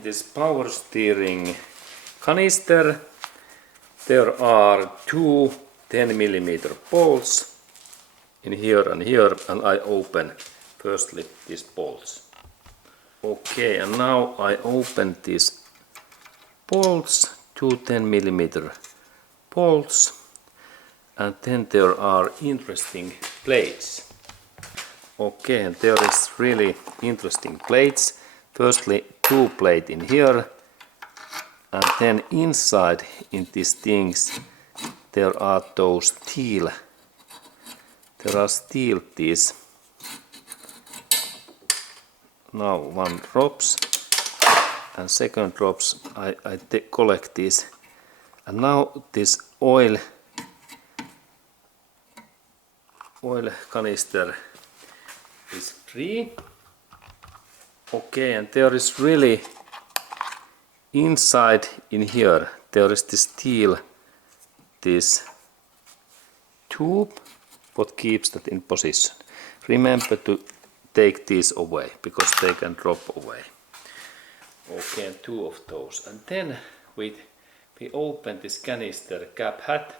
in this power steering canister there are two 10mm bolts in here, and I open firstly these bolts. Okay, and now I open these bolts, two 10mm bolts, and then there are interesting plates. Okay, and there is really interesting plates. Firstly, two plates in here, and then inside in these things there are those steel. There are steel these. Now one drops, and second drops. I collect these, and now this oil canister is free. Okay, and there is really inside in here there is this steel, this tube what keeps that in position. Remember to take these away because they can drop away. Okay, and two of those, and then we open this canister cap hat,